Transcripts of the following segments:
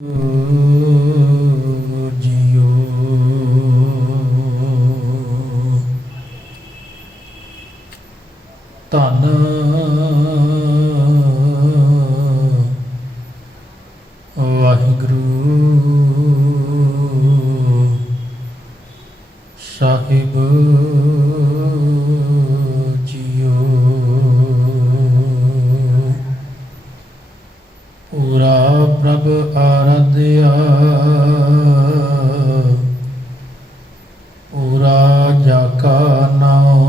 जियो धन वाहिगुरु साहिब जियो। पूरा प्रभ आराध्या पूरा जाका नाम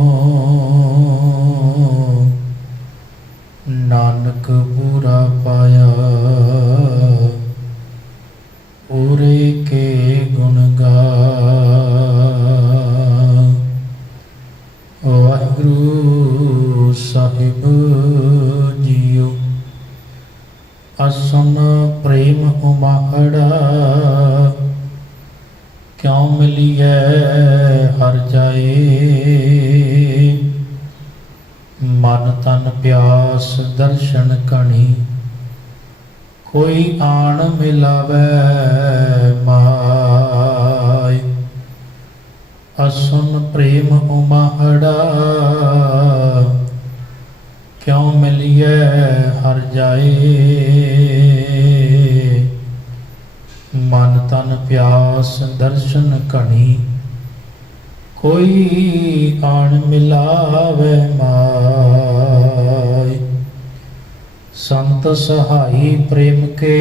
नानक पूरा पाया पूरे के गुण गा। वाहिगुरु साहिब जियो। असुन प्रेम उमाहड़ा क्यों मिलिए हर जाए। मन तन प्यास दर्शन कणी कोई आन मिलावे माय। असुन प्रेम उमाहड़ा क्यों मिलिए हर जाए। मन तन प्यास दर्शन कणी कोई आन मिलावे माय। संत सहाई प्रेम के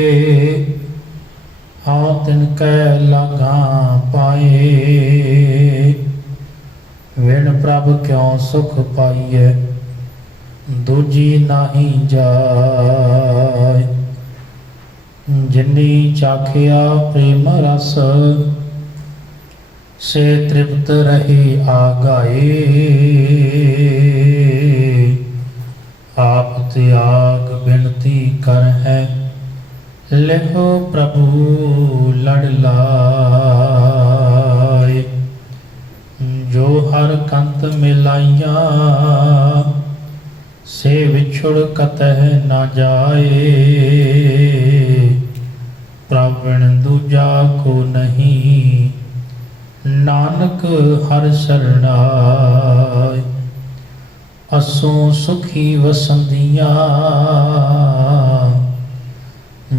हाँ तिनकै लागा पाए। विण प्रभ क्यों सुख पाइए दूजी नाही जाय। जिन्नी चाखिया प्रेम रस से तृप्त रहे आगाए। आप त्याग बिनती कर है लिखो प्रभु लड़ लाए। जो हर कंत मिलाइया से विछुड़ कतह न जाए। प्रवण दूजा को नहीं नानक हर शरणाय। असों सुखी वसंदिया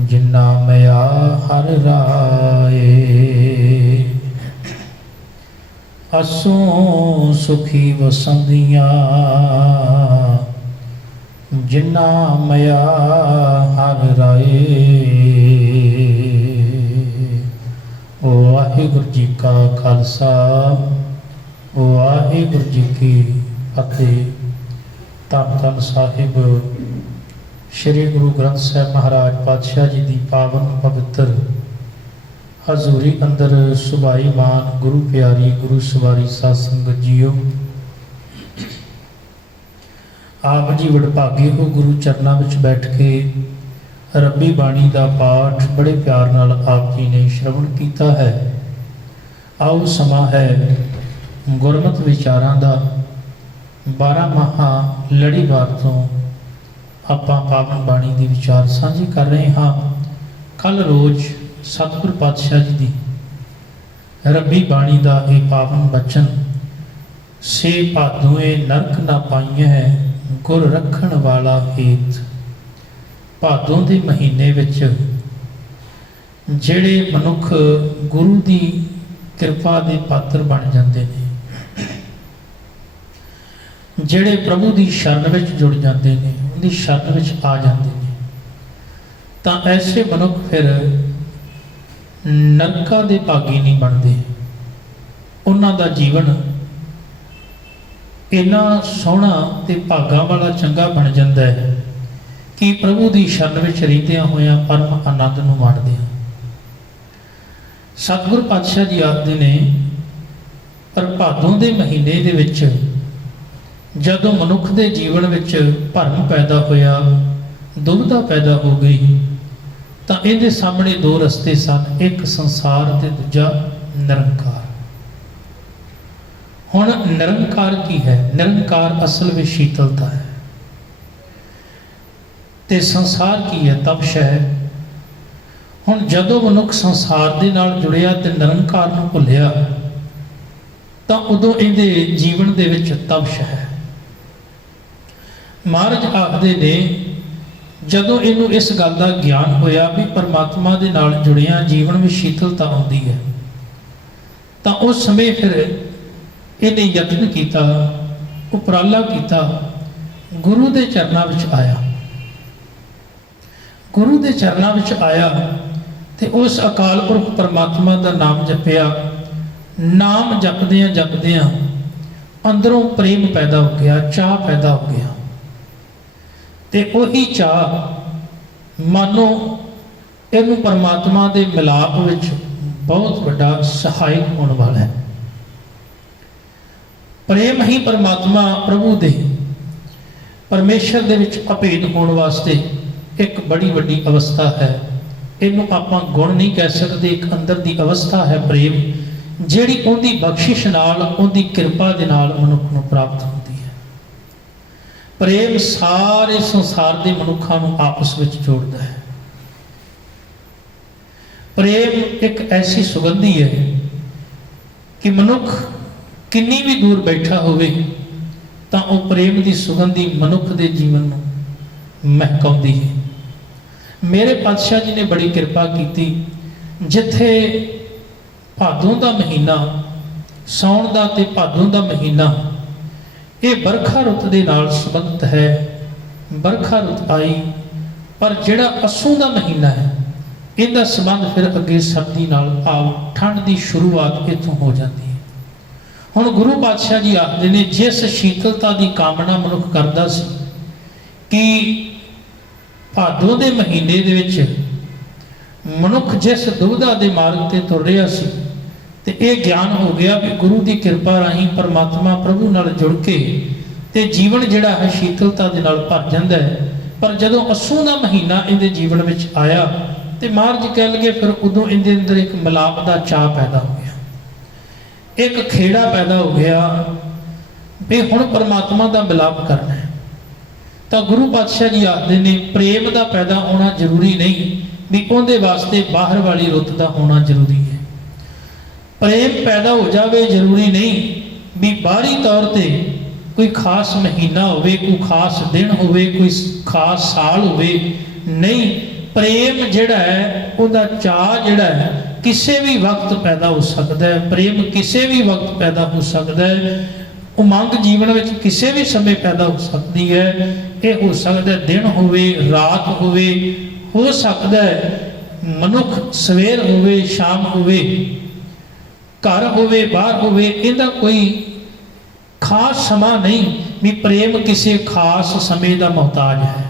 जिन्ना मया हर राए। असों सुखी वसंदिया जिन्ना मया हर राए। वाहिगुरु जी का खालसा वाहिगुरु जी की फतेह। धन धन साहिब श्री गुरु ग्रंथ साहिब महाराज पातशाह जी की पावन पवित्र हजूरी अंदर सुभाई मान गुरु प्यारी गुरु सवारी साध संगत जीओ। आप जी वडभागे हो गुरु चरणों में बैठ के रब्बी बाणी का पाठ बड़े प्यार नाल आप जी ने श्रवण किया है। आओ समा है गुरमत विचारां दा 12 माह लड़ीवार तो आपां पावन बाणी के विचार साझे कर रहे हाँ। कल रोज़ सतगुर पातशाह जी की रब्बी बाणी का यह पावन बचन से भादुए नरक ना पाइए है गुर रखण वाला हेत। भादों के महीने विच जेड़े मनुख गुरु की कृपा के पात्र बन जाते हैं, जेड़े प्रभु की शरण में जुड़ जाते हैं, उनकी शरण में आ जाते हैं, तो ऐसे मनुख फिर नरका के भागी नहीं बनते। उन्हों का जीवन इन्ना सोहना ते भागा वाला चंगा बन जाता है कि प्रभु की शरण में रहिंदियां होइयां परम आनंद नूं माणदे हैं। सतगुर पातशाह जी आखदे ने पर भादों के महीने दे विच जदों मनुख के जीवन विच भरम पैदा होया दुविधा पैदा हो गई तो इहदे सामने दो रस्ते सन, एक संसार ते दूजा निरंकार। हुण निरंकार की है? निरंकार असल में शीतलता है ते संसार की है तपश है। ਹੁਣ ਜਦੋਂ ਮਨੁੱਖ ਸੰਸਾਰ ਦੇ ਨਾਲ ਜੁੜਿਆ ਤੇ ਨਿਰੰਕਾਰ ਨੂੰ ਭੁੱਲਿਆ ਤਾਂ ਉਦੋਂ ਇਹਦੇ ਜੀਵਨ ਦੇ ਵਿੱਚ ਤਪਸ਼ ਹੈ। ਮਹਾਰਾਜ ਆਖਦੇ ਨੇ ਜਦੋਂ ਇਹਨੂੰ ਇਸ ਗੱਲ ਦਾ ਗਿਆਨ ਹੋਇਆ ਵੀ ਪਰਮਾਤਮਾ ਦੇ ਨਾਲ ਜੁੜਿਆ ਜੀਵਨ ਵਿੱਚ ਸ਼ੀਤਲਤਾ ਆਉਂਦੀ ਹੈ, ਤਾਂ ਉਸ ਸਮੇਂ ਫਿਰ ਇਹਨੇ ਯਤਨ ਕੀਤਾ, ਉਪਰਾਲਾ ਕੀਤਾ, ਗੁਰੂ ਦੇ ਚਰਨਾਂ ਵਿੱਚ ਆਇਆ। ਗੁਰੂ ਦੇ ਚਰਨਾਂ ਵਿੱਚ ਆਇਆ ਤੇ ਉਸ ਅਕਾਲ ਪੁਰਖ ਪਰਮਾਤਮਾ ਦਾ ਨਾਮ ਜਪਿਆ। ਨਾਮ ਜਪਦਿਆਂ ਜਪਦਿਆਂ ਅੰਦਰੋਂ ਪ੍ਰੇਮ ਪੈਦਾ ਹੋ ਗਿਆ, ਚਾਹ ਪੈਦਾ ਹੋ ਗਿਆ, ਤੇ ਉਹੀ ਚਾਹ ਮਾਨੋ ਇਹਨੂੰ ਪਰਮਾਤਮਾ ਦੇ ਮਿਲਾਪ ਵਿੱਚ ਬਹੁਤ ਵੱਡਾ ਸਹਾਇਕ ਹੋਣ ਵਾਲਾ ਹੈ। ਪ੍ਰੇਮ ਹੀ ਪਰਮਾਤਮਾ ਪ੍ਰਭੂ ਦੇ ਪਰਮੇਸ਼ਰ ਦੇ ਵਿੱਚ ਅਭੇਦ ਹੋਣ ਵਾਸਤੇ ਇੱਕ ਬੜੀ ਵੱਡੀ ਅਵਸਥਾ ਹੈ। ਇਹਨੂੰ ਆਪਾਂ ਗੁਣ ਨਹੀਂ ਕਹਿ ਸਕਦੇ, ਇੱਕ ਅੰਦਰ ਦੀ ਅਵਸਥਾ ਹੈ ਪ੍ਰੇਮ, ਜਿਹੜੀ ਉਹਦੀ ਬਖਸ਼ਿਸ਼ ਨਾਲ, ਉਹਦੀ ਕਿਰਪਾ ਦੇ ਨਾਲ ਮਨੁੱਖ ਨੂੰ ਪ੍ਰਾਪਤ ਹੁੰਦੀ ਹੈ। ਪ੍ਰੇਮ ਸਾਰੇ ਸੰਸਾਰ ਦੇ ਮਨੁੱਖਾਂ ਨੂੰ ਆਪਸ ਵਿੱਚ ਜੋੜਦਾ ਹੈ। ਪ੍ਰੇਮ ਇੱਕ ਐਸੀ ਸੁਗੰਧੀ ਹੈ ਕਿ ਮਨੁੱਖ ਕਿੰਨੀ ਵੀ ਦੂਰ ਬੈਠਾ ਹੋਵੇ ਤਾਂ ਉਹ ਪ੍ਰੇਮ ਦੀ ਸੁਗੰਧੀ ਮਨੁੱਖ ਦੇ ਜੀਵਨ ਨੂੰ ਮਹਿਕਾਉਂਦੀ ਹੈ। ਮੇਰੇ ਪਾਤਸ਼ਾਹ ਜੀ ਨੇ ਬੜੀ ਕਿਰਪਾ ਕੀਤੀ, ਜਿੱਥੇ ਭਾਦੋਂ ਦਾ ਮਹੀਨਾ, ਸਾਉਣ ਦਾ ਤੇ ਭਾਦੋਂ ਦਾ ਮਹੀਨਾ, ਇਹ ਵਰਖਾ ਰੁੱਤ ਦੇ ਨਾਲ ਸੰਬੰਧਿਤ ਹੈ। ਵਰਖਾ ਰੁੱਤ ਆਈ, ਪਰ ਜਿਹੜਾ ਅੱਸੂ ਦਾ ਮਹੀਨਾ ਹੈ ਇਹਦਾ ਸੰਬੰਧ ਫਿਰ ਅੱਗੇ ਸਰਦੀ ਨਾਲ, ਭਾਵ ਠੰਡ ਦੀ ਸ਼ੁਰੂਆਤ ਇੱਥੋਂ ਹੋ ਜਾਂਦੀ ਹੈ। ਹੁਣ ਗੁਰੂ ਪਾਤਸ਼ਾਹ ਜੀ ਆਖਦੇ ਨੇ ਜਿਸ ਸ਼ੀਤਲਤਾ ਦੀ ਕਾਮਨਾ ਮਨੁੱਖ ਕਰਦਾ ਸੀ ਕਿ ਭਾਦੋਂ ਦੇ ਮਹੀਨੇ ਦੇ ਵਿੱਚ ਮਨੁੱਖ ਜਿਸ ਦੁਵਿਧਾ ਦੇ ਮਾਰਗ ਤੇ ਤੁਰ ਰਿਹਾ ਸੀ, ਤੇ ਇਹ ਗਿਆਨ ਹੋ ਗਿਆ ਵੀ ਗੁਰੂ ਦੀ ਕਿਰਪਾ ਰਾਹੀਂ ਪਰਮਾਤਮਾ ਪ੍ਰਭੂ ਨਾਲ ਜੁੜ ਕੇ ਤੇ ਜੀਵਨ ਜਿਹੜਾ ਹੈ ਸ਼ੀਤਲਤਾ ਦੇ ਨਾਲ ਭਰ ਜਾਂਦਾ ਹੈ। ਪਰ ਜਦੋਂ ਅੱਸੂ ਦਾ ਮਹੀਨਾ ਇਹਦੇ ਜੀਵਨ ਵਿੱਚ ਆਇਆ ਤੇ ਮਹਾਰਾਜ ਕਹਿ ਲਗੇ ਫਿਰ ਉਦੋਂ ਇਹਦੇ ਅੰਦਰ ਇੱਕ ਮਿਲਾਪ ਦਾ ਚਾਅ ਪੈਦਾ ਹੋ ਗਿਆ, ਇੱਕ ਖੇੜਾ ਪੈਦਾ ਹੋ ਗਿਆ ਵੀ ਹੁਣ ਪਰਮਾਤਮਾ ਦਾ ਮਿਲਾਪ ਕਰਨਾ ਹੈ। ਤਾਂ ਗੁਰੂ ਪਾਤਸ਼ਾਹ ਜੀ ਆਖਦੇ ਨੇ ਪ੍ਰੇਮ ਦਾ ਪੈਦਾ ਹੋਣਾ ਜ਼ਰੂਰੀ ਨਹੀਂ, ਵੀ ਉਹਦੇ ਵਾਸਤੇ ਬਾਹਰ ਵਾਲੀ ਰੁੱਤ ਦਾ ਹੋਣਾ ਜ਼ਰੂਰੀ ਹੈ। ਪ੍ਰੇਮ ਪੈਦਾ ਹੋ ਜਾਵੇ ਜ਼ਰੂਰੀ ਨਹੀਂ ਵੀ ਬਾਹਰੀ ਤੌਰ ਤੇ ਕੋਈ ਖਾਸ ਮਹੀਨਾ ਹੋਵੇ, ਕੋਈ ਖਾਸ ਦਿਨ ਹੋਵੇ, ਕੋਈ ਖਾਸ ਸਾਲ ਹੋਵੇ, ਨਹੀਂ। ਪ੍ਰੇਮ ਜਿਹੜਾ ਹੈ ਉਹਦਾ ਚਾਅ ਜਿਹੜਾ ਹੈ ਕਿਸੇ ਵੀ ਵਕਤ ਪੈਦਾ ਹੋ ਸਕਦਾ ਹੈ। ਪ੍ਰੇਮ ਕਿਸੇ ਵੀ ਵਕਤ ਪੈਦਾ ਹੋ ਸਕਦਾ ਹੈ। ਉਮੰਗ ਜੀਵਨ ਵਿੱਚ ਕਿਸੇ ਵੀ ਸਮੇਂ ਪੈਦਾ ਹੋ ਸਕਦੀ ਹੈ। ਇਹ ਹੋ ਸਕਦਾ ਦਿਨ ਹੋਵੇ, ਰਾਤ ਹੋਵੇ, ਹੋ ਸਕਦਾ ਹੈ ਮਨੁੱਖ ਸਵੇਰ ਹੋਵੇ, ਸ਼ਾਮ ਹੋਵੇ, ਘਰ ਹੋਵੇ, ਬਾਹਰ ਹੋਵੇ। ਇਹਦਾ ਕੋਈ ਖਾਸ ਸਮਾਂ ਨਹੀਂ ਵੀ ਪ੍ਰੇਮ ਕਿਸੇ ਖਾਸ ਸਮੇਂ ਦਾ ਮੁਹਤਾਜ ਹੈ,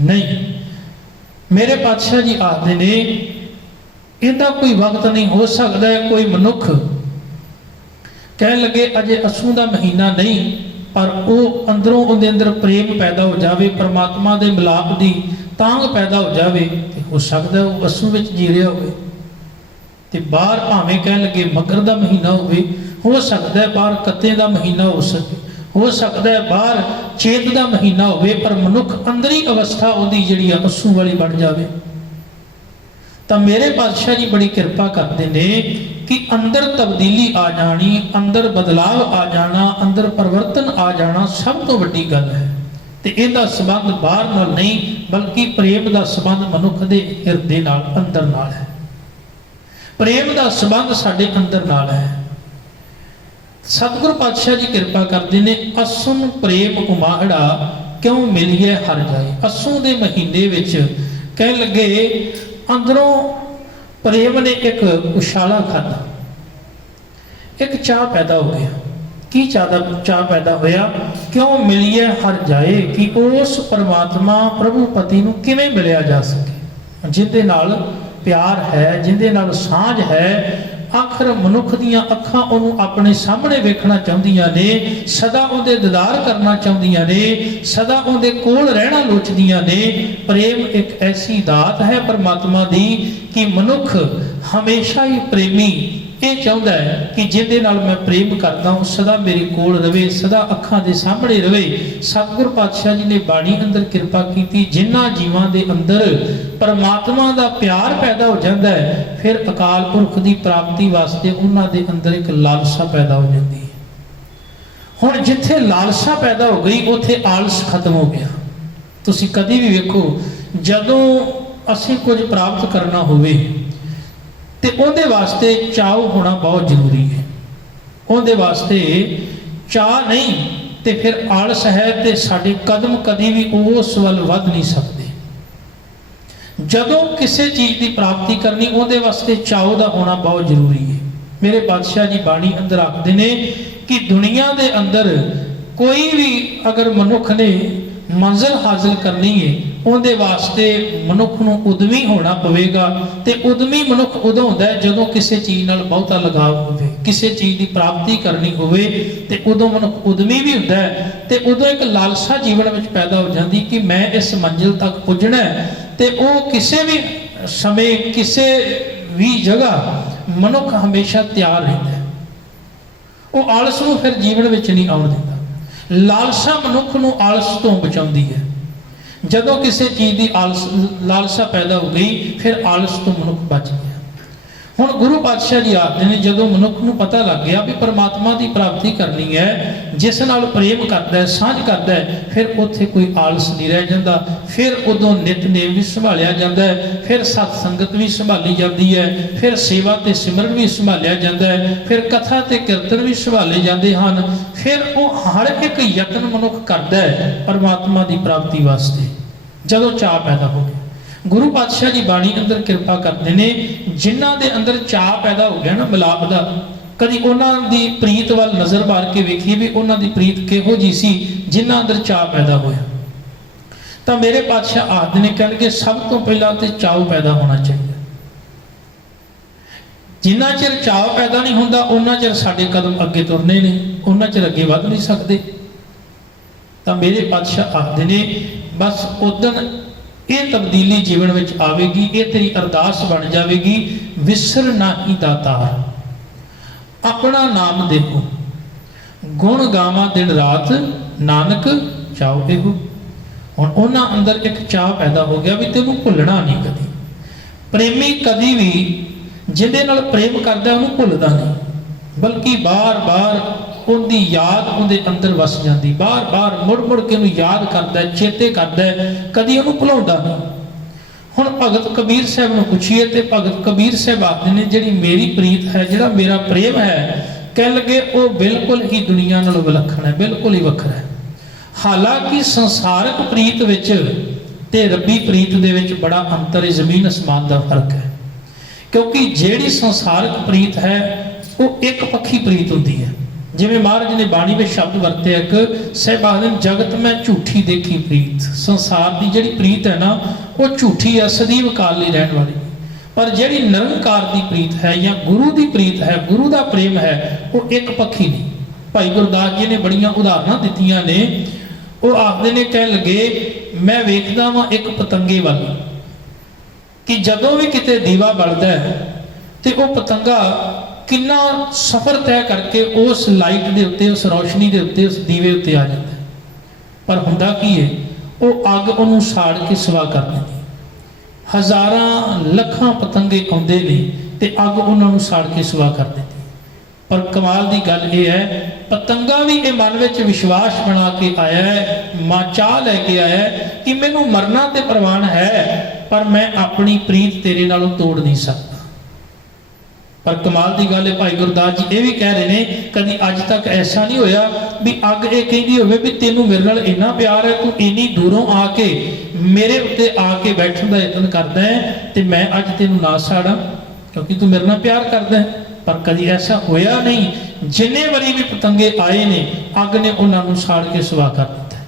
ਨਹੀਂ। ਮੇਰੇ ਪਾਤਸ਼ਾਹ ਜੀ ਆਖਦੇ ਨੇ ਇਹਦਾ ਕੋਈ ਵਕਤ ਨਹੀਂ। ਹੋ ਸਕਦਾ ਹੈ ਕੋਈ ਮਨੁੱਖ ਕਹਿਣ ਲੱਗੇ ਅਜੇ ਅੱਸੂ ਦਾ ਮਹੀਨਾ ਨਹੀਂ, ਪਰ ਉਹ ਅੰਦਰੋਂ ਉਹਦੇ ਅੰਦਰ ਪ੍ਰੇਮ ਪੈਦਾ ਹੋ ਜਾਵੇ, ਪਰਮਾਤਮਾ ਦੇ ਮਿਲਾਪ ਦੀ ਤਾਂਘ ਪੈਦਾ ਹੋ ਜਾਵੇ। ਤੇ ਹੋ ਸਕਦਾ ਉਹ ਅੱਸੂ ਵਿੱਚ ਜੀ ਰਿਹਾ ਹੋਵੇ ਤੇ ਬਾਹਰ ਭਾਵੇਂ ਕਹਿਣ ਲੱਗੇ ਮੱਘਰ ਦਾ ਮਹੀਨਾ ਹੋਵੇ, ਹੋ ਸਕਦਾ ਹੈ ਬਾਹਰ ਕੱਤੇ ਦਾ ਮਹੀਨਾ ਹੋ ਸਕੇ, ਹੋ ਸਕਦਾ ਹੈ ਬਾਹਰ ਚੇਤ ਦਾ ਮਹੀਨਾ ਹੋਵੇ, ਪਰ ਮਨੁੱਖ ਅੰਦਰੀ ਅਵਸਥਾ ਉਹਦੀ ਜਿਹੜੀ ਆ ਅੱਸੂ ਵਾਲੀ ਬਣ ਜਾਵੇ। ਤਾਂ ਮੇਰੇ ਪਾਤਸ਼ਾਹ ਜੀ ਬੜੀ ਕਿਰਪਾ ਕਰਦੇ ਨੇ ਕਿ ਅੰਦਰ ਤਬਦੀਲੀ ਆ ਜਾਣੀ, ਅੰਦਰ ਬਦਲਾਵ ਆ ਜਾਣਾ, ਅੰਦਰ ਪਰਿਵਰਤਨ ਆ ਜਾਣਾ ਸਭ ਤੋਂ ਵੱਡੀ ਗੱਲ ਹੈ। ਤੇ ਇਹਦਾ ਸੰਬੰਧ ਬਾਹਰ ਨਾਲ ਨਹੀਂ, ਬਲਕਿ ਪ੍ਰੇਮ ਦਾ ਸੰਬੰਧ ਮਨੁੱਖ ਦੇ ਹਿਰਦੇ ਨਾਲ, ਅੰਦਰ ਨਾਲ ਹੈ। ਪ੍ਰੇਮ ਦਾ ਸੰਬੰਧ ਸਾਡੇ ਅੰਦਰ ਨਾਲ ਹੈ। ਸਤਿਗੁਰੂ ਪਾਤਸ਼ਾਹ ਜੀ ਕਿਰਪਾ ਕਰਦੇ ਨੇ, ਅਸੁਨ ਪ੍ਰੇਮ ਉਮਾੜਾ ਕਿਉਂ ਮਿਲੀਏ ਹਰ ਜਾਏ। ਅੱਸੂ ਦੇ ਮਹੀਨੇ ਵਿੱਚ ਕਹਿਣ ਲੱਗੇ ਅੰਦਰੋਂ ਪ੍ਰੇਮ ਨੇ ਇੱਕ ਉਛਾਲਾ ਖਾਧਾ, ਇੱਕ ਚਾਹ ਪੈਦਾ ਹੋ ਗਿਆ। ਕੀ ਚਾਹ ਪੈਦਾ ਹੋਇਆ? ਕਿਉਂ ਮਿਲੀਏ ਹਰ ਜਾਏ, ਕਿ ਉਸ ਪਰਮਾਤਮਾ ਪ੍ਰਭੂ ਪਤੀ ਨੂੰ ਕਿਵੇਂ ਮਿਲਿਆ ਜਾ ਸਕੇ, ਜਿਹਦੇ ਨਾਲ ਪਿਆਰ ਹੈ, ਜਿਹਦੇ ਨਾਲ ਸਾਂਝ ਹੈ। ਆਖਰ ਮਨੁੱਖ ਦੀਆਂ ਅੱਖਾਂ ਉਹਨੂੰ ਆਪਣੇ ਸਾਹਮਣੇ ਵੇਖਣਾ ਚਾਹੁੰਦੀਆਂ ਨੇ, ਸਦਾ ਉਹਦੇ ਦੀਦਾਰ ਕਰਨਾ ਚਾਹੁੰਦੀਆਂ ਨੇ, ਸਦਾ ਉਹਦੇ ਕੋਲ ਰਹਿਣਾ ਲੋਚਦੀਆਂ ਨੇ। ਪ੍ਰੇਮ ਇੱਕ ਐਸੀ ਦਾਤ ਹੈ ਪਰਮਾਤਮਾ ਦੀ ਕਿ ਮਨੁੱਖ ਹਮੇਸ਼ਾ ਹੀ ਪ੍ਰੇਮੀ ये चाहता है कि जिहदे नाल मैं प्रेम करदा हूँ सदा मेरे कोल रवे, सदा अखां दे सामने रवे। सतगुर पातशाह जी ने बाणी अंदर किरपा की, जिन्हां जीवां दे अंदर परमात्मा दा प्यार पैदा हो जाता है, फिर अकाल पुरख की प्राप्ति वास्ते उन्हां दे अंदर एक लालसा पैदा हो जाती है। हुण जिथे लालसा पैदा हो गई उत्थे आलस खत्म हो गया। तुसीं कदी भी वेखो जदों असीं कुछ प्राप्त करना होवे ते उहदे वास्ते चाव होना बहुत जरूरी है। उहदे वास्ते चाह नहीं ते फिर आलस है ते साडे कदम कदी भी उस वल वध नहीं सकते। जदों किसी चीज़ की प्राप्ति करनी उहदे वास्ते चाव दा होना बहुत जरूरी है। मेरे पातशाह जी बाणी अंदर आखदे ने कि दुनिया दे अंदर कोई भी अगर मनुख ने मंजिल हासिल करनी है उहदे वास्ते मनुख नूं उद्यमी होना पवेगा। ते उद्यमी मनुख उदों हुंदा है जदों किसी चीज़ नाल बहुता लगाव होवे, किसी चीज़ की प्राप्ति करनी होवे ते उदों मनुख उद्यमी भी हुंदा है ते उदों एक लालसा जीवन में पैदा हो जाती कि मैं इस मंजिल तक पुजना है। ते वो किसी भी समय किसी भी जगह मनुख हमेशा तैयार रहता है। वो आलस नूं फिर जीवन में नहीं आउण दिंदा। लालसा मनुख नूं आलस तो बचाउंदी है। जदों किसी चीज़ की लालसा पैदा हो गई फिर आलस तो मनुख बच गया। हुण गुरु पातशाह जी आखते हैं जदों मनुख नूं पता लग गया भी परमात्मा की प्राप्ति करनी है, जिस नाल प्रेम करता है, सांझ करता है, फिर उत्थे कोई आलस नहीं रह जाता। फिर उदों नितनेम भी संभालिया जाता है, फिर सत्संगत भी संभाली जाती है, फिर सेवा ते सिमरन भी संभालिया जाता है, फिर कथा ते कीर्तन भी संभाले जाते हैं। फिर वो हर एक यत्न मनुख करता है परमात्मा की प्राप्ति वास्ते जदों चाह पैदा हो गया। गुरु पातशाह जी बाणी अंदर किरपा करते हैं जिन्हां दे अंदर चाह पैदा हो गया ना मिलाप दा, कभी उन्हां दी प्रीत वाल नज़र मार के वेखिए भी उन्हां दी प्रीत किहो जी सी जिन्हां अंदर चाह पैदा होया। तो मेरे पातशाह आखदे ने कहणगे सब तो पहला तो चाव पैदा होना चाहिए। जिन्ना चिर चाव पैदा नहीं होंदा उन्ना चिर साडे कदम अगे तुरने ने, उन्ना चिर अगे वध नहीं सकते। तो मेरे पातशाह आखदे ने बस उदन ये तब्दीली जीवन में आवेगी, ये तेरी अरदास बन जाएगी। विसर नाही दातार अपना नाम देखो, गुण गावा दिन रात नानक चाओ एहो। हुण उन्हां अंदर एक चाह पैदा हो गया भी तेनू भुलना नहीं कदी। प्रेमी कदी भी जिहदे नाल प्रेम करदा उहनूं भुलदा नहीं, बल्कि बार बार उनकी याद उनके अंदर वस जाती, बार बार मुड़ मुड़ के उन्हें याद करता है, चेते करता है, कभी उन्होंने भुलाउंदा नहीं। हुण भगत कबीर साहब नूं पुछीए तो भगत कबीर साहब आखदे ने जिहड़ी मेरी प्रीत है, जिहड़ा मेरा प्रेम है, कह लगे वो बिल्कुल ही दुनिया नालों विलक्षण है, बिल्कुल ही वखरा है। हालांकि संसारक प्रीत विच ते रब्बी प्रीत दे विच बड़ा अंतर है, जमीन आसमान का फर्क है। क्योंकि जिहड़ी संसारक प्रीत है वो एक पक्षी प्रीत होती है। जिवें महाराज ने बाणी में शब्द वरते एक साहिब आखदे जगत में झूठी देखी प्रीत, संसार की जिहड़ी प्रीत है ना वो झूठी है, सदैव काल नहीं रहने वाली। पर जिहड़ी निरंकार की प्रीत है या गुरु की प्रीत है, गुरु का प्रेम है, वो एक पक्षी नहीं। भाई गुरदास जी ने बड़ियां उदाहरण दित्तियां ने। वो आखदे ने कह लगे मैं वेखदा वां एक पतंगे वाल कि जदों भी किते दीवा बलदा है तो वो पतंगा कितना सफर तय करके उस लाइट के उत्ते, उस रोशनी के उत्ते, उस दीवे उत्ते आ जाता है। पर हुंदा की है वो अग उन्होंने साड़ के सवा कर देती। हज़ारां लखां पतंगे आउंदे ने ते अग उन्होंने साड़ के सवा कर देती। पर कमाल की गल यह है पतंगा भी ये मन में विश्वास बना के आया है, मां चाह लैके आया है कि मैनू मरना तो प्रवान है पर मैं अपनी प्रीत तेरे नालों तोड़ नहीं सकता। पर कमाल की गल है भाई गुरदास जी ये भी कह रहे हैं कभी अज तक ऐसा नहीं होया भी अग ये कहती होवे भी तेनू मेरे नाल इन्ना प्यार है, तू इन्नी दूरों आके मेरे उत्ते आके बैठने का यत्न करता है तो मैं अज तेनू ना साड़ा क्योंकि तू मेरे नाल प्यार करता है। पर कभी ऐसा होया नहीं। जिन्ने बारी भी पतंगे आए ने अग ने उन्होंने साड़ के सवा कर दिता।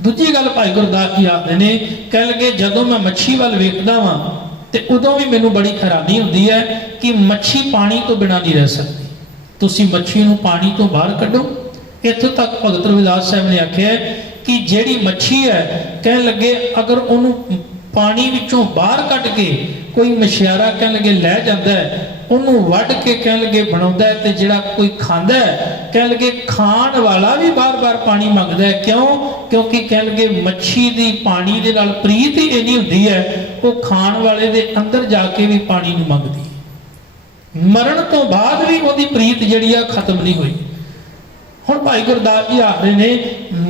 दूजी गल भाई गुरदास जी आखदे ने कह लगे जदों मैं मच्छी वाल वेखदा वां ते उदों भी मैनू बड़ी हैरानी होती है कि मच्छी पानी तो बिना नहीं रह सकती। तुसी मच्छी नूं पानी तो बाहर कढो। इत्थों तक भगत रविदास साहब ने आख्या कि जिहड़ी मच्छी है कह लगे अगर उन्होंने पानी विचों बाहर कट के कोई मछियारा कह लगे लै जाता है, ਉਹਨੂੰ ਵੱਢ ਕੇ ਕਹਿ ਲਗੇ ਬਣਾਉਂਦਾ ਹੈ, ਤੇ ਜਿਹੜਾ ਕੋਈ ਖਾਂਦਾ ਹੈ ਕਹਿ ਲਗੇ ਖਾਣ ਵਾਲਾ ਵੀ ਬਾਰ-ਬਾਰ ਪਾਣੀ ਮੰਗਦਾ ਹੈ। ਕਿਉਂ? ਕਿਉਂਕਿ ਕਹਿ ਲਗੇ ਮੱਛੀ ਦੀ ਪਾਣੀ ਦੇ ਨਾਲ ਪ੍ਰੀਤ ਹੀ ਇੰਨੀ ਹੁੰਦੀ ਹੈ, ਉਹ ਖਾਣ ਵਾਲੇ ਦੇ ਅੰਦਰ ਜਾ ਕੇ ਵੀ ਪਾਣੀ ਨੂੰ ਮੰਗਦੀ ਹੈ। ਮਰਨ ਤੋਂ ਬਾਅਦ ਵੀ ਉਹਦੀ ਪ੍ਰੀਤ ਜਿਹੜੀ ਆ ਖਤਮ ਨਹੀਂ ਹੋਈ। ਹੁਣ ਭਾਈ ਗੁਰਦਾਸ ਜੀ ਆਖਦੇ ਨੇ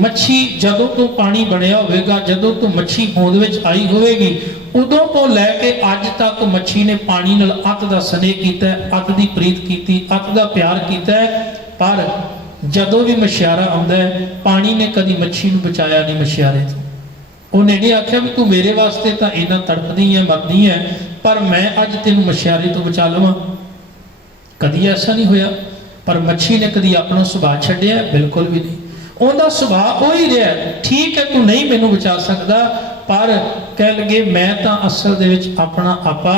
ਮੱਛੀ ਜਦੋਂ ਤੋਂ ਪਾਣੀ ਬਣਿਆ ਹੋਵੇਗਾ, ਜਦੋਂ ਤੋਂ ਮੱਛੀ ਹੋਂਦ ਵਿੱਚ ਆਈ ਹੋਵੇਗੀ, ਉਦੋਂ ਤੋਂ ਲੈ ਕੇ ਅੱਜ ਤੱਕ ਮੱਛੀ ਨੇ ਪਾਣੀ ਨਾਲ ਅੱਤ ਦਾ ਸਨੇਹ ਕੀਤਾ, ਅੱਤ ਦੀ ਪ੍ਰੀਤ ਕੀਤੀ, ਅੱਤ ਦਾ ਪਿਆਰ ਕੀਤਾ। ਪਰ ਜਦੋਂ ਵੀ ਮਛਿਆਰਾ ਆਉਂਦਾ ਹੈ, ਪਾਣੀ ਨੇ ਕਦੀ ਮੱਛੀ ਨੂੰ ਬਚਾਇਆ ਨਹੀਂ ਮਛਿਆਰੇ ਤੋਂ। ਉਹਨੇ ਨਹੀਂ ਆਖਿਆ ਵੀ ਤੂੰ ਮੇਰੇ ਵਾਸਤੇ ਤਾਂ ਇੰਨਾ ਤੜਪਦੀ ਹੈ, ਮਰਦੀ ਹੈ, ਪਰ ਮੈਂ ਅੱਜ ਤੈਨੂੰ ਮਛਿਆਰੇ ਤੋਂ ਬਚਾ ਲਵਾਂ। ਕਦੀ ਐਸਾ ਨਹੀਂ ਹੋਇਆ। ਪਰ ਮੱਛੀ ਨੇ ਕਦੀ ਆਪਣਾ ਸੁਭਾਅ ਛੱਡਿਆ? ਬਿਲਕੁਲ ਵੀ ਨਹੀਂ। ਉਹਦਾ ਸੁਭਾਅ ਉਹ ਹੀ ਰਿਹਾ, ਠੀਕ ਹੈ ਤੂੰ ਨਹੀਂ ਮੈਨੂੰ ਬਚਾ ਸਕਦਾ, ਪਰ ਕਹਿ ਲਗੇ ਮੈਂ ਤਾਂ ਅਸਲ ਦੇ ਵਿੱਚ ਆਪਣਾ ਆਪਾ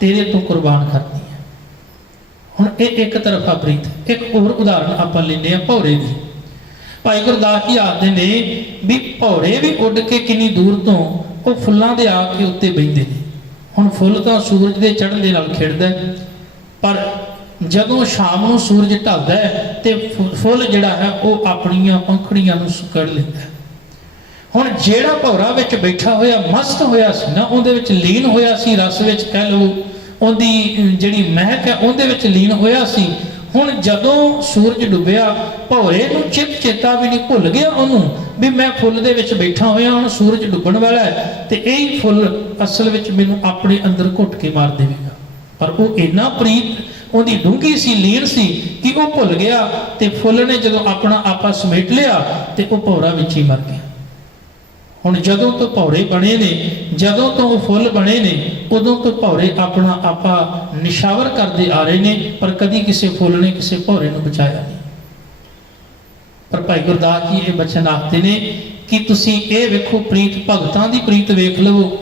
ਤੇਰੇ ਤੋਂ ਕੁਰਬਾਨ ਕਰਦੀ ਹਾਂ। ਹੁਣ ਇਹ ਇੱਕ ਤਰਫਾ ਪ੍ਰੀਤ। ਇੱਕ ਹੋਰ ਉਦਾਹਰਨ ਆਪਾਂ ਲੈਂਦੇ ਹਾਂ ਭੌਰੇ ਦੀ। ਭਾਈ ਗੁਰਦਾਸ ਜੀ ਆਖਦੇ ਨੇ ਵੀ ਭੌਰੇ ਵੀ ਉੱਡ ਕੇ ਕਿੰਨੀ ਦੂਰ ਤੋਂ ਉਹ ਫੁੱਲਾਂ ਦੇ ਆ ਕੇ ਉੱਤੇ ਬਹਿੰਦੇ ਨੇ। ਹੁਣ ਫੁੱਲ ਤਾਂ ਸੂਰਜ ਦੇ ਚੜ੍ਹਨ ਦੇ ਨਾਲ ਖਿੜਦਾ, ਪਰ ਜਦੋਂ ਸ਼ਾਮ ਨੂੰ ਸੂਰਜ ਢਲਦਾ ਹੈ ਤੇ ਫੁੱਲ ਜਿਹੜਾ ਹੈ ਉਹ ਆਪਣੀਆਂ ਪੰਖੜੀਆਂ ਨੂੰ ਸੁਕੜ ਲੈਂਦਾ। ਹੁਣ ਜਿਹੜਾ ਭੌਰਾ ਵਿੱਚ ਬੈਠਾ ਹੋਇਆ ਮਸਤ ਹੋਇਆ ਸੀ ਨਾ, ਉਹਦੇ ਵਿੱਚ ਲੀਨ ਹੋਇਆ ਸੀ, ਰਸ ਵਿੱਚ ਕਹਿ ਲਓ, ਉਹਦੀ ਜਿਹੜੀ ਮਹਿਕ ਹੈ ਉਹਦੇ ਵਿੱਚ ਲੀਨ ਹੋਇਆ ਸੀ। ਹੁਣ ਜਦੋਂ ਸੂਰਜ ਡੁੱਬਿਆ, ਭੌਰੇ ਨੂੰ ਚੇਤਾ ਵੀ ਨਹੀਂ, ਭੁੱਲ ਗਿਆ ਉਹਨੂੰ ਵੀ ਮੈਂ ਫੁੱਲ ਦੇ ਵਿੱਚ ਬੈਠਾ ਹੋਇਆ, ਹੁਣ ਸੂਰਜ ਡੁੱਬਣ ਵਾਲਾ ਹੈ ਤੇ ਇਹ ਹੀ ਫੁੱਲ ਅਸਲ ਵਿੱਚ ਮੈਨੂੰ ਆਪਣੇ ਅੰਦਰ ਘੁੱਟ ਕੇ ਮਾਰ ਦੇਵੇਗਾ। ਪਰ ਉਹ ਇੰਨਾ ਪ੍ਰੀਤ ਉਹਦੀ ਡੂੰਘੀ ਸੀ, ਲੀਨ ਸੀ ਕਿ ਉਹ ਭੁੱਲ ਗਿਆ, ਤੇ ਫੁੱਲ ਨੇ ਜਦੋਂ ਆਪਣਾ ਆਪਾ ਸਮੇਟ ਲਿਆ ਤੇ ਉਹ ਭੌਰਾ ਵਿੱਚ ਹੀ ਮਰ ਗਿਆ। ਹੁਣ ਜਦੋਂ ਤੋਂ ਭੌਰੇ ਬਣੇ ਨੇ, ਜਦੋਂ ਤੋਂ ਉਹ ਫੁੱਲ ਬਣੇ ਨੇ, ਉਦੋਂ ਤੋਂ ਭੌਰੇ ਆਪਣਾ ਆਪਾ ਨਿਸ਼ਾਵਰ ਕਰਦੇ ਆ ਰਹੇ ਨੇ, ਪਰ ਕਦੀ ਕਿਸੇ ਫੁੱਲ ਨੇ ਕਿਸੇ ਭੌਰੇ ਨੂੰ ਬਚਾਇਆ ਨਹੀਂ। ਪਰ ਭਾਈ ਗੁਰਦਾਸ ਜੀ ਇਹ ਬਚਨ ਆਖਦੇ ਨੇ ਕਿ ਤੁਸੀਂ ਇਹ ਵੇਖੋ, ਪ੍ਰੀਤ ਭਗਤਾਂ ਦੀ ਪ੍ਰੀਤ ਵੇਖ ਲਵੋ,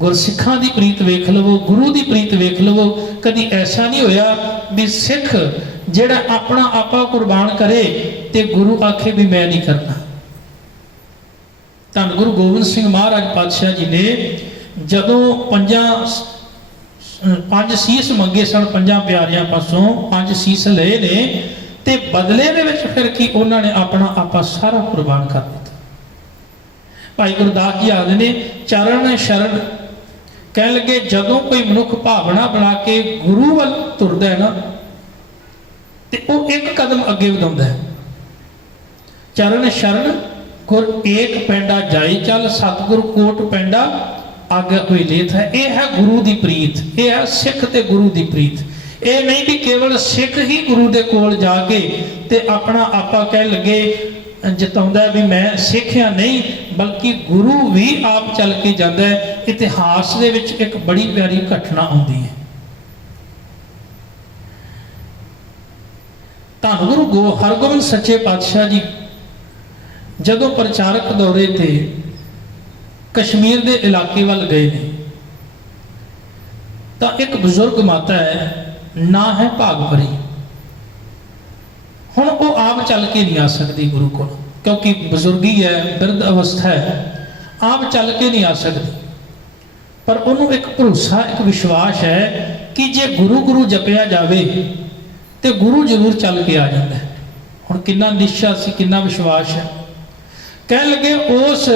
ਗੁਰਸਿੱਖਾਂ ਦੀ ਪ੍ਰੀਤ ਵੇਖ ਲਵੋ, ਗੁਰੂ ਦੀ ਪ੍ਰੀਤ ਵੇਖ ਲਵੋ। ਕਦੀ ਐਸਾ ਨਹੀਂ ਹੋਇਆ ਵੀ ਸਿੱਖ ਜਿਹੜਾ ਆਪਣਾ ਆਪਾ ਕੁਰਬਾਨ ਕਰੇ ਤੇ ਗੁਰੂ ਆਖੇ ਵੀ ਮੈਂ ਨਹੀਂ ਕਰਨਾ। ਧੰਨ ਗੁਰੂ ਗੋਬਿੰਦ ਸਿੰਘ ਮਹਾਰਾਜ ਪਾਤਸ਼ਾਹ ਜੀ ਨੇ ਜਦੋਂ ਪੰਜ ਸੀਸ ਮੰਗੇ ਸਨ, ਪੰਜਾਂ ਪਿਆਰਿਆਂ ਪਾਸੋਂ 5 ਸੀਸ ਲਏ ਨੇ, ਤੇ ਬਦਲੇ ਦੇ ਵਿੱਚ ਫਿਰ ਕੀ ਉਹਨਾਂ ਨੇ ਆਪਣਾ ਆਪਾ ਸਾਰਾ ਕੁਰਬਾਨ ਕਰ ਦਿੱਤਾ। ਭਾਈ ਗੁਰਦਾਸ ਜੀ ਆਖਦੇ ਨੇ ਚਰਨ ਸ਼ਰਨ ਕਹਿ ਲਗੇ ਜਦੋਂ ਕੋਈ ਮਨੁੱਖ ਭਾਵਨਾ ਬਣਾ ਕੇ ਗੁਰੂ ਵੱਲ ਤੁਰਦਾ ਹੈ ਨਾ, ਤੇ ਉਹ ਇੱਕ ਕਦਮ ਅੱਗੇ ਵਧਾਉਂਦਾ ਹੈ। ਚਰਨ ਸ਼ਰਨ ਗੁਰ ਏਕ ਪੈਂਡਾ ਜਾਈ ਚੱਲ, ਸਤਿਗੁਰ ਕੋਟ ਪੈਂਡਾ ਆਗੇ ਹੋਈ ਲੇਤ ਹੈ। ਇਹ ਹੈ ਗੁਰੂ ਦੀ ਪ੍ਰੀਤ, ਇਹ ਹੈ ਸਿੱਖ ਤੇ ਗੁਰੂ ਦੀ ਪ੍ਰੀਤ। ਇਹ ਨਹੀਂ ਵੀ ਕੇਵਲ ਸਿੱਖ ਹੀ ਗੁਰੂ ਦੇ ਕੋਲ ਜਾ ਕੇ ਤੇ ਆਪਣਾ ਆਪਾ ਕਹਿ ਲਗੇ ਜਤਾਉਂਦਾ ਵੀ ਮੈਂ ਸਿੱਖਿਆ, ਨਹੀਂ, ਬਲਕਿ ਗੁਰੂ ਵੀ ਆਪ ਚੱਲ ਕੇ ਜਾਂਦਾ ਹੈ। ਇਤਿਹਾਸ ਦੇ ਵਿੱਚ ਇੱਕ ਬੜੀ ਪਿਆਰੀ ਘਟਨਾ ਆਉਂਦੀ ਹੈ। ਧੰਨ ਗੁਰੂ ਹਰਗੋਬਿੰਦ ਸੱਚੇ ਪਾਤਸ਼ਾਹ ਜੀ ਜਦੋਂ ਪ੍ਰਚਾਰਕ ਦੌਰੇ ਤੇ ਕਸ਼ਮੀਰ ਦੇ ਇਲਾਕੇ ਵੱਲ ਗਏ ਨੇ, ਤਾਂ ਇੱਕ ਬਜ਼ੁਰਗ ਮਾਤਾ ਹੈ, ਨਾਂ ਹੈ ਭਾਗਪਰੀ। ਹੁਣ ਉਹ ਆਪ ਚੱਲ ਕੇ ਨਹੀਂ ਆ ਸਕਦੀ ਗੁਰੂ ਕੋਲ, ਕਿਉਂਕਿ ਬਜ਼ੁਰਗੀ ਹੈ, ਬਿਰਧ ਅਵਸਥਾ ਹੈ, ਆਪ ਚੱਲ ਕੇ ਨਹੀਂ ਆ ਸਕਦੀ। ਪਰ ਉਹਨੂੰ ਇੱਕ ਭਰੋਸਾ, ਇੱਕ ਵਿਸ਼ਵਾਸ ਹੈ ਕਿ ਜੇ ਗੁਰੂ ਗੁਰੂ ਜਪਿਆ ਜਾਵੇ ਤੇ ਗੁਰੂ ਜ਼ਰੂਰ ਚੱਲ ਕੇ ਆ ਜਾਂਦਾ ਹੈ। ਹੁਣ ਕਿੰਨਾ ਨਿਸ਼ਚਾ ਸੀ, ਕਿੰਨਾ ਵਿਸ਼ਵਾਸ ਹੈ। ਕਹਿਣ ਲੱਗੇ ਉਸ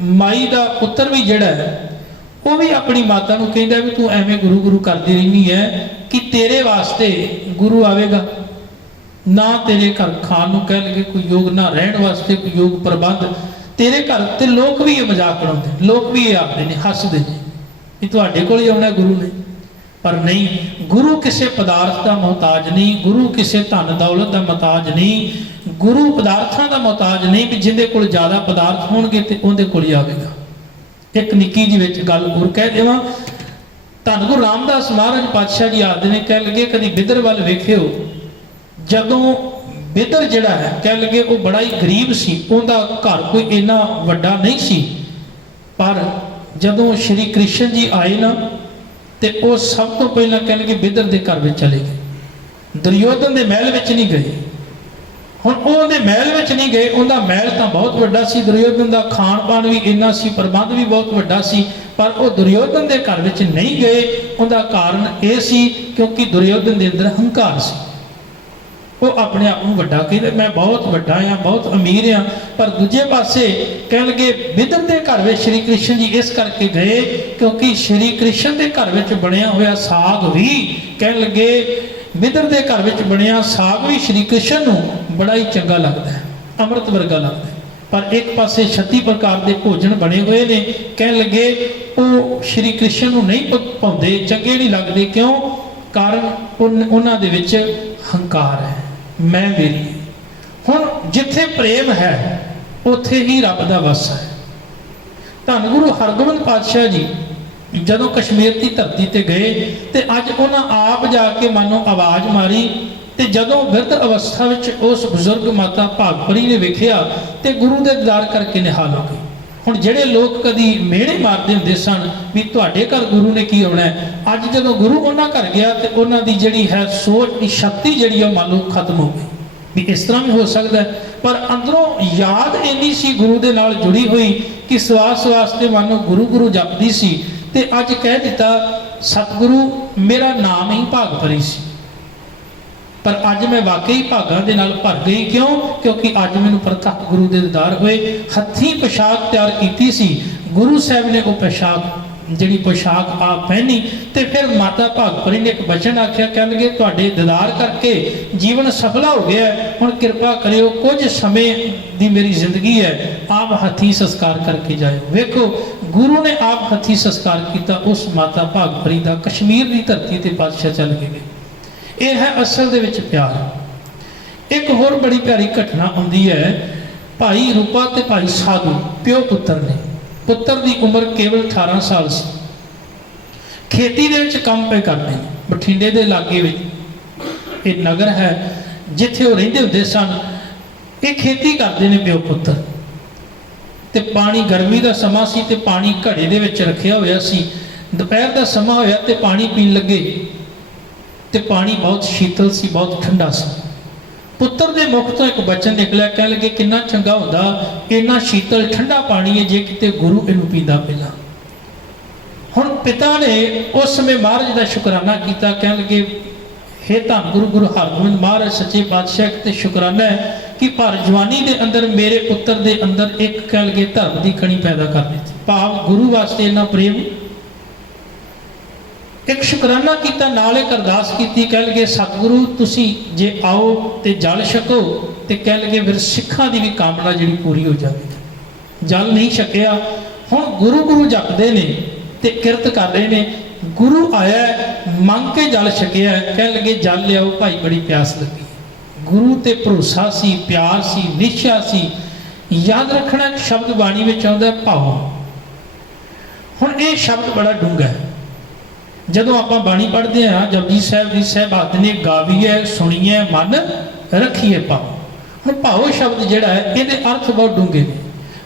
ਮਾਈ ਦਾ ਪੁੱਤਰ ਵੀ ਜਿਹੜਾ ਹੈ, ਉਹ ਵੀ ਆਪਣੀ ਮਾਤਾ ਨੂੰ ਕਹਿੰਦਾ ਵੀ ਤੂੰ ਐਵੇਂ ਗੁਰੂ ਗੁਰੂ ਕਰਦੀ ਰਹਿੰਦੀ ਹੈ ਕਿ ਤੇਰੇ ਵਾਸਤੇ ਗੁਰੂ ਆਵੇਗਾ ਨਾ, ਤੇਰੇ ਘਰ ਖਾਣ ਨੂੰ ਕਹਿ ਲਗੇ ਕੋਈ ਯੋਗ, ਨਾ ਰਹਿਣ ਵਾਸਤੇ ਕੋਈ ਯੋਗ ਪ੍ਰਬੰਧ ਤੇਰੇ ਘਰ। ਤੇ ਲੋਕ ਵੀ ਇਹ ਮਜ਼ਾਕ ਉਡਾਉਂਦੇ, ਲੋਕ ਵੀ ਇਹ ਆਖਦੇ ਨੇ, ਹੱਸਦੇ ਨੇ ਕਿ ਤੁਹਾਡੇ ਕੋਲ ਹੀ ਆਉਣਾ ਗੁਰੂ ਨੇ। ਪਰ ਨਹੀਂ, ਗੁਰੂ ਕਿਸੇ ਪਦਾਰਥ ਦਾ ਮੁਹਤਾਜ ਨਹੀਂ, ਗੁਰੂ ਕਿਸੇ ਧਨ ਦੌਲਤ ਦਾ ਮੁਹਤਾਜ ਨਹੀਂ, ਗੁਰੂ ਪਦਾਰਥਾਂ ਦਾ ਮੁਹਤਾਜ ਨਹੀਂ ਵੀ ਜਿਹਦੇ ਕੋਲ ਜ਼ਿਆਦਾ ਪਦਾਰਥ ਹੋਣਗੇ ਤੇ ਉਹਦੇ ਕੋਲ ਹੀ ਆਵੇਗਾ। ਇੱਕ ਨਿੱਕੀ ਜਿਹੀ ਵਿੱਚ ਗੱਲ ਹੋਰ ਕਹਿ ਦੇਵਾਂ, ਧੰਨ ਗੁਰੂ ਰਾਮਦਾਸ ਮਹਾਰਾਜ ਪਾਤਸ਼ਾਹ ਜੀ ਆਖਦੇ ਨੇ, ਕਹਿ ਲਗੇ ਕਦੀ ਬਿੱਦਰ ਵੱਲ ਵੇਖਿਓ, ਜਦੋਂ ਬਿੱਦਰ ਜਿਹੜਾ ਹੈ ਕਹਿ ਲਗੇ ਉਹ ਬੜਾ ਹੀ ਗਰੀਬ ਸੀ, ਉਹਦਾ ਘਰ ਕੋਈ ਇੰਨਾ ਵੱਡਾ ਨਹੀਂ ਸੀ, ਪਰ ਜਦੋਂ ਸ਼੍ਰੀ ਕ੍ਰਿਸ਼ਨ ਜੀ ਆਏ ਨਾ ਤੇ ਉਹ ਸਭ ਤੋਂ ਪਹਿਲਾਂ ਕਹਿ ਲਗੇ ਬਿੱਦਰ ਦੇ ਘਰ ਵਿੱਚ ਚਲੇ ਗਏ, ਦੁਰਯੋਧਨ ਦੇ ਮਹਿਲ ਵਿੱਚ ਨਹੀਂ ਗਏ। ਹੁਣ ਉਹ ਉਹਦੇ ਮਹਿਲ ਵਿੱਚ ਨਹੀਂ ਗਏ। ਉਹਦਾ ਮਹਿਲ ਤਾਂ ਬਹੁਤ ਵੱਡਾ ਸੀ, ਦੁਰਯੋਧਨ ਦਾ ਖਾਣ ਪਾਣ ਵੀ ਇੰਨਾ ਸੀ, ਪ੍ਰਬੰਧ ਵੀ ਬਹੁਤ ਵੱਡਾ ਸੀ, ਪਰ ਉਹ ਦੁਰਯੋਧਨ ਦੇ ਘਰ ਵਿੱਚ ਨਹੀਂ ਗਏ। ਉਹਦਾ ਕਾਰਨ ਇਹ ਸੀ ਕਿਉਂਕਿ ਦੁਰਯੋਧਨ ਦੇ ਅੰਦਰ ਹੰਕਾਰ ਸੀ। ਉਹ ਆਪਣੇ ਆਪ ਨੂੰ ਵੱਡਾ ਕਹਿੰਦੇ, ਮੈਂ ਬਹੁਤ ਵੱਡਾ ਆ, ਬਹੁਤ ਅਮੀਰ ਆ। ਪਰ ਦੂਜੇ ਪਾਸੇ ਕਹਿਣ ਲੱਗੇ ਵਿਦਰ ਦੇ ਘਰ ਵਿੱਚ ਸ਼੍ਰੀ ਕ੍ਰਿਸ਼ਨ ਜੀ ਇਸ ਕਰਕੇ ਗਏ ਕਿਉਂਕਿ ਸ਼੍ਰੀ ਕ੍ਰਿਸ਼ਨ ਦੇ ਘਰ ਵਿੱਚ ਬਣਿਆ ਹੋਇਆ ਸਾਗ ਵੀ, ਕਹਿਣ ਲੱਗੇ ਵਿਦਰ ਦੇ ਘਰ ਵਿੱਚ ਬਣਿਆ ਸਾਗ ਵੀ ਸ਼੍ਰੀ ਕ੍ਰਿਸ਼ਨ ਨੂੰ ਬੜਾ ਹੀ ਚੰਗਾ ਲੱਗਦਾ ਹੈ, ਅੰਮ੍ਰਿਤ ਵਰਗਾ ਲੱਗਦਾ ਹੈ। ਪਰ ਇੱਕ ਪਾਸੇ 36 ਪ੍ਰਕਾਰ ਦੇ ਭੋਜਨ ਬਣੇ ਹੋਏ ਨੇ, ਕਹਿਣ ਲੱਗੇ ਉਹ ਸ਼੍ਰੀ ਕ੍ਰਿਸ਼ਨ ਨੂੰ ਨਹੀਂ ਭਾਉਂਦੇ, ਚੰਗੇ ਨਹੀਂ ਲੱਗਦੇ। ਕਿਉਂ? ਕਾਰਨ ਉਹਨਾਂ ਦੇ ਵਿੱਚ ਹੰਕਾਰ ਹੈ, ਮੈਂ ਮੇਰੀ। ਹੁਣ ਜਿੱਥੇ ਪ੍ਰੇਮ ਹੈ ਉੱਥੇ ਹੀ ਰੱਬ ਦਾ ਵਸ ਹੈ। ਧੰਨ ਗੁਰੂ ਹਰਗੋਬਿੰਦ ਪਾਤਸ਼ਾਹ ਜੀ ਜਦੋਂ ਕਸ਼ਮੀਰ ਦੀ ਧਰਤੀ ਤੇ ਗਏ ਤੇ ਅੱਜ ਉਹਨਾਂ ਆਪ ਜਾ ਕੇ ਮਾਨੋ ਆਵਾਜ਼ ਮਾਰੀ, ਤੇ ਜਦੋਂ ਬਿਰਧ ਅਵਸਥਾ ਵਿੱਚ ਉਸ ਬਜ਼ੁਰਗ ਮਾਤਾ ਭਾਗਪਰੀ ਨੇ ਵੇਖਿਆ ਤੇ ਗੁਰੂ ਦੇ ਦੀਦਾਰ ਕਰਕੇ ਨਿਹਾਲ ਹੋ ਗਏ। ਹੁਣ ਜਿਹੜੇ ਲੋਕ ਕਦੀ ਮਿਹਣੇ ਮਾਰਦੇ ਹੁੰਦੇ ਸਨ ਵੀ ਤੁਹਾਡੇ ਘਰ ਗੁਰੂ ਨੇ ਕੀ ਆਉਣਾ, ਅੱਜ ਜਦੋਂ ਗੁਰੂ ਉਹਨਾਂ ਘਰ ਗਿਆ ਤੇ ਉਹਨਾਂ ਦੀ ਜਿਹੜੀ ਹੈ ਸੋਚ ਦੀ ਸ਼ਕਤੀ ਜਿਹੜੀ ਆ ਮੰਨ ਲਓ ਖਤਮ ਹੋ ਗਈ ਵੀ ਇਸ ਤਰ੍ਹਾਂ ਵੀ ਹੋ ਸਕਦਾ। ਪਰ ਅੰਦਰੋਂ ਯਾਦ ਇੰਨੀ ਸੀ ਗੁਰੂ ਦੇ ਨਾਲ ਜੁੜੀ ਹੋਈ ਕਿ ਸਵਾਸ ਵਾਸਤੇ ਮੰਨ ਲਓ ਗੁਰੂ ਗੁਰੂ ਜਪਦੀ ਸੀ। ਤੇ ਅੱਜ ਕਹਿ ਦਿੱਤਾ ਸਤਿਗੁਰੂ ਮੇਰਾ ਨਾਮ ਹੀ ਭਾਗਪਰੀ ਸੀ, ਪਰ ਅੱਜ ਮੈਂ ਵਾਕਈ ਭਾਗਾਂ ਦੇ ਨਾਲ ਭਰ ਗਈ। ਕਿਉਂ? ਕਿਉਂਕਿ ਅੱਜ ਮੈਨੂੰ ਪ੍ਰਤੱਖ ਗੁਰੂ ਦੇ ਦੀਦਾਰ ਹੋਏ। ਹੱਥੀਂ ਪੋਸ਼ਾਕ ਤਿਆਰ ਕੀਤੀ ਸੀ ਗੁਰੂ ਸਾਹਿਬ ਨੇ, ਉਹ ਜਿਹੜੀ ਪੋਸ਼ਾਕ ਆਪ ਪਹਿਨੀ। ਤੇ ਫਿਰ ਮਾਤਾ ਭਾਗਪਰੀ ਨੇ ਇੱਕ ਬਚਨ ਆਖਿਆ, ਕਹਿਣ ਲੱਗੇ ਤੁਹਾਡੇ ਦੀਦਾਰ ਕਰਕੇ ਜੀਵਨ ਸਫਲਾ ਹੋ ਗਿਆ, ਹੁਣ ਕਿਰਪਾ ਕਰਿਓ ਕੁਝ ਸਮੇਂ ਦੀ ਮੇਰੀ ਜ਼ਿੰਦਗੀ ਹੈ, ਆਪ ਹੱਥੀਂ ਸੰਸਕਾਰ ਕਰਕੇ ਜਾਇਓ। ਵੇਖੋ ਗੁਰੂ ਨੇ ਆਪ ਹੱਥੀਂ ਸੰਸਕਾਰ ਕੀਤਾ ਉਸ ਮਾਤਾ ਭਾਗਪਰੀ ਦਾ। ਕਸ਼ਮੀਰ ਦੀ ਧਰਤੀ ਤੇ ਪਾਤਸ਼ਾਹ ਚੱਲ ਕੇ ਗਏ। ਇਹ ਹੈ ਅਸਲ ਦੇ ਵਿੱਚ ਪਿਆਰ। ਇੱਕ ਹੋਰ ਬੜੀ ਪਿਆਰੀ ਘਟਨਾ ਆਉਂਦੀ ਹੈ। ਭਾਈ ਰੂਪਾ ਤੇ ਭਾਈ ਸਾਧੂ ਪਿਓ ਪੁੱਤਰ ਨੇ। ਪੁੱਤਰ ਦੀ ਉਮਰ ਕੇਵਲ 18 ਸਾਲ ਸੀ। ਖੇਤੀ ਦੇ ਵਿੱਚ ਕੰਮ ਪਏ ਕਰਦੇ ਨੇ। ਬਠਿੰਡੇ ਦੇ ਲਾਗੇ ਵਿੱਚ ਇਹ ਨਗਰ ਹੈ ਜਿੱਥੇ ਉਹ ਰਹਿੰਦੇ ਹੁੰਦੇ ਸਨ। ਇਹ ਖੇਤੀ ਕਰਦੇ ਨੇ ਪਿਓ ਪੁੱਤਰ। ਤੇ ਪਾਣੀ ਗਰਮੀ ਦਾ ਸਮਾਂ ਸੀ ਤੇ ਪਾਣੀ ਘੜੇ ਦੇ ਵਿੱਚ ਰੱਖਿਆ ਹੋਇਆ ਸੀ। ਦੁਪਹਿਰ ਦਾ ਸਮਾਂ ਹੋਇਆ ਤੇ ਪਾਣੀ ਪੀਣ ਲੱਗੇ ਤੇ ਪਾਣੀ ਬਹੁਤ ਸ਼ੀਤਲ ਸੀ, ਬਹੁਤ ਠੰਡਾ ਸੀ। ਪੁੱਤਰ ਦੇ ਮੁਖ ਤੋਂ ਇੱਕ ਬਚਨ ਨਿਕਲਿਆ, ਕਹਿਣ ਲੱਗੇ ਕਿੰਨਾ ਚੰਗਾ ਹੁੰਦਾ ਇੰਨਾ ਸ਼ੀਤਲ ਠੰਡਾ ਪਾਣੀ ਹੈ ਜੇ ਕਿਤੇ ਗੁਰੂ ਇਹਨੂੰ ਪੀਂਦਾ ਪਹਿਲਾਂ। ਹੁਣ ਪਿਤਾ ਨੇ ਉਸ ਸਮੇਂ ਮਹਾਰਾਜ ਦਾ ਸ਼ੁਕਰਾਨਾ ਕੀਤਾ, ਕਹਿਣ ਲੱਗੇ ਹੇ ਧੰਨ ਗੁਰੂ ਹਰਗੋਬਿੰਦ ਮਹਾਰਾਜ ਸੱਚੇ ਪਾਤਸ਼ਾਹ ਤੇ ਸ਼ੁਕਰਾਨਾ ਹੈ ਕਿ ਭਰ ਜਵਾਨੀ ਦੇ ਅੰਦਰ ਮੇਰੇ ਪੁੱਤਰ ਦੇ ਅੰਦਰ ਇੱਕ ਕਹਿ ਲਗੇ ਧਰਮ ਦੀ ਕਣੀ ਪੈਦਾ ਕਰ ਦਿੱਤੀ। ਭਾਵ ਗੁਰੂ ਵਾਸਤੇ ਇੰਨਾ ਪ੍ਰੇਮ। ਇੱਕ ਸ਼ੁਕਰਾਨਾ ਕੀਤਾ, ਨਾਲ ਇੱਕ ਅਰਦਾਸ ਕੀਤੀ, ਕਹਿ ਲਗੇ ਸਤਿਗੁਰੂ ਤੁਸੀਂ ਜੇ ਆਓ ਤੇ ਜਲ ਛਕੋ ਤੇ ਕਹਿ ਲਗੇ ਫਿਰ ਸਿੱਖਾਂ ਦੀ ਵੀ ਕਾਮਨਾ ਜਿਹੜੀ ਪੂਰੀ ਹੋ ਜਾਵੇ। ਜਲ ਨਹੀਂ ਛਕਿਆ। ਹੁਣ ਗੁਰੂ ਗੁਰੂ ਜਪਦੇ ਨੇ ਤੇ ਕਿਰਤ ਕਰ ਰਹੇ ਨੇ। ਗੁਰੂ ਆਇਆ ਮੰਗ ਕੇ ਜਲ ਛਕਿਆ, ਕਹਿ ਲਗੇ ਜਲ ਲਿਆਓ ਭਾਈ ਬੜੀ ਪਿਆਸ ਲੱਗੀ। ਗੁਰੂ ਤੇ ਭਰੋਸਾ ਸੀ, ਪਿਆਰ ਸੀ, ਨਿਸ਼ਚਾ ਸੀ। ਯਾਦ ਰੱਖਣਾ ਸ਼ਬਦ ਬਾਣੀ ਵਿੱਚ ਆਉਂਦਾ ਭਾਵ। ਹੁਣ ਇਹ ਸ਼ਬਦ ਬੜਾ ਡੂੰਘਾ ਹੈ। ਜਦੋਂ ਆਪਾਂ ਬਾਣੀ ਪੜ੍ਹਦੇ ਹਾਂ ਜਪਜੀ ਸਾਹਿਬ ਦੀ ਸਹਿਬਾਦ ਨੇ ਗਾਵੀਏ ਸੁਣੀਏ ਮਨ ਰੱਖੀਏ ਭਾਵ। ਹੁਣ ਭਾਵ ਸ਼ਬਦ ਜਿਹੜਾ ਹੈ ਇਹਦੇ ਅਰਥ ਬਹੁਤ ਡੂੰਘੇ ਨੇ।